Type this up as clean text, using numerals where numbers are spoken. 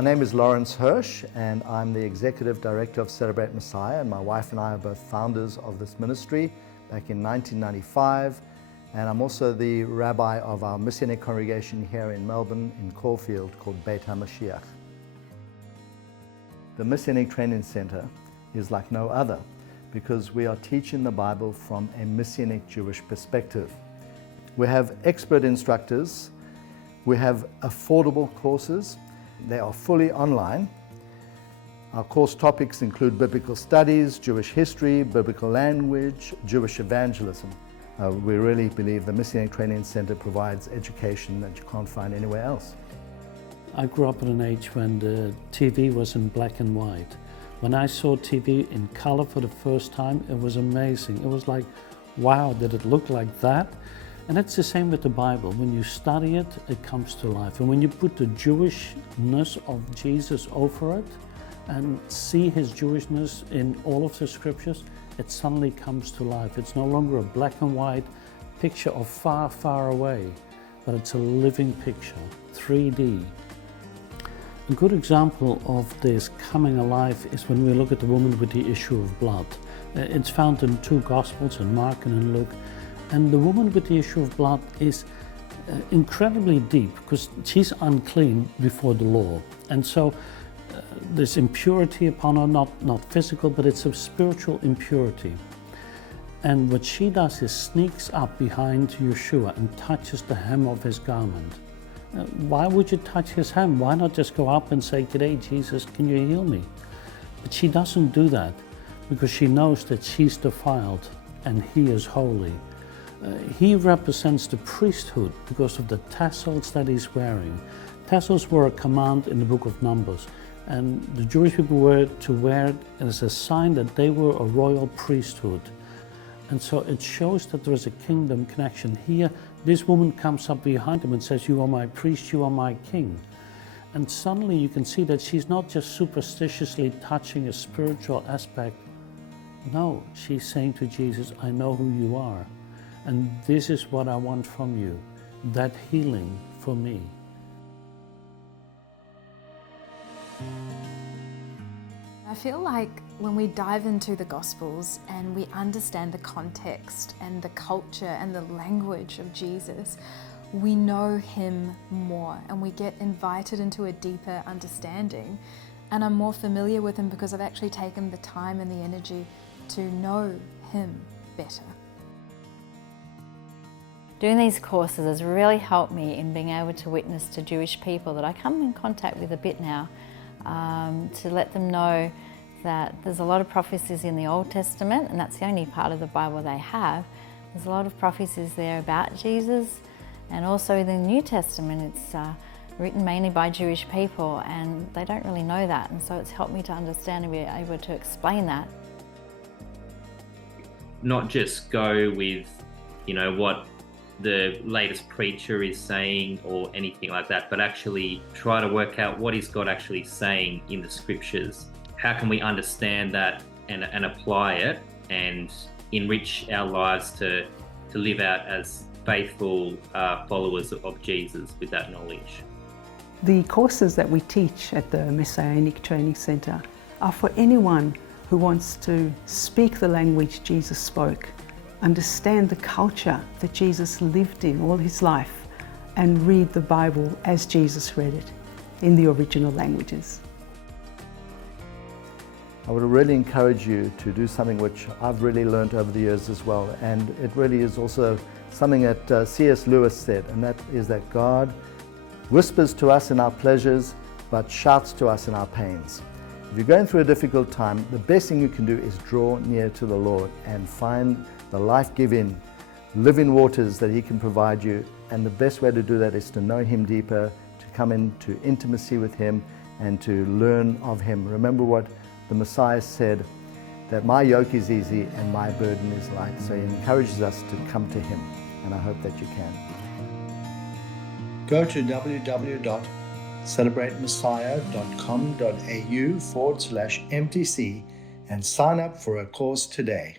My name is Lawrence Hirsch, and I'm the Executive Director of Celebrate Messiah, and my wife and I are both founders of this ministry back in 1995, and I'm also the rabbi of our Messianic congregation here in Melbourne in Caulfield called Beit HaMashiach. The Messianic Training Centre is like no other because we are teaching the Bible from a Messianic Jewish perspective. We have expert instructors, we have affordable courses, they are fully online. Our course topics include biblical studies, Jewish history, biblical language, Jewish evangelism. We really believe the Messianic Training Centre provides education that you can't find anywhere else. I grew up in an age when the TV was in black and white. When I saw TV in color for the first time, it was amazing. It was like, wow, did it look like that? And it's the same with the Bible. When you study it, it comes to life. And when you put the Jewishness of Jesus over it and see his Jewishness in all of the scriptures, it suddenly comes to life. It's no longer a black and white picture of far, far away, but it's a living picture, 3D. A good example of this coming alive is when we look at the woman with the issue of blood. It's found in two Gospels, in Mark and in Luke. And the woman with the issue of blood is incredibly deep because she's unclean before the law. And so there's impurity upon her, not physical, but it's a spiritual impurity. And what she does is sneaks up behind Yeshua and touches the hem of his garment. Why would you touch his hem? Why not just go up and say, "G'day, Jesus, can you heal me?" But she doesn't do that because she knows that she's defiled and he is holy. He represents the priesthood because of the tassels that he's wearing. Tassels were a command in the book of Numbers, and the Jewish people were to wear it as a sign that they were a royal priesthood. And so it shows that there is a kingdom connection. Here, this woman comes up behind him and says, "You are my priest, you are my king." And suddenly you can see that she's not just superstitiously touching a spiritual aspect. No, she's saying to Jesus, "I know who you are. And this is what I want from you, that healing for me." I feel like when we dive into the Gospels and we understand the context and the culture and the language of Jesus, we know him more and we get invited into a deeper understanding. And I'm more familiar with him because I've actually taken the time and the energy to know him better. Doing these courses has really helped me in being able to witness to Jewish people that I come in contact with a bit now, to let them know that there's a lot of prophecies in the Old Testament, and that's the only part of the Bible they have. There's a lot of prophecies there about Jesus, and also in the New Testament it's written mainly by Jewish people, and they don't really know that, and so it's helped me to understand and be able to explain that. Not just go with, what the latest preacher is saying or anything like that, but actually try to work out what is God actually saying in the scriptures. How can we understand that and apply it and enrich our lives to live out as faithful followers of Jesus with that knowledge? The courses that we teach at the Messianic Training Centre are for anyone who wants to speak the language Jesus spoke, understand the culture that Jesus lived in all his life, and read the Bible as Jesus read it in the original languages. I would really encourage you to do something which I've really learned over the years as well, and it really is also something that C.S. Lewis said, and that is that God whispers to us in our pleasures but shouts to us in our pains. If you're going through a difficult time, the best thing you can do is draw near to the Lord and find the life-giving, living waters that he can provide you, and the best way to do that is to know him deeper, to come into intimacy with him and to learn of him. Remember what the Messiah said, that my yoke is easy and my burden is light. So he encourages us to come to him, and I hope that you can. Go to www.celebratemessiah.com.au/MTC and sign up for a course today.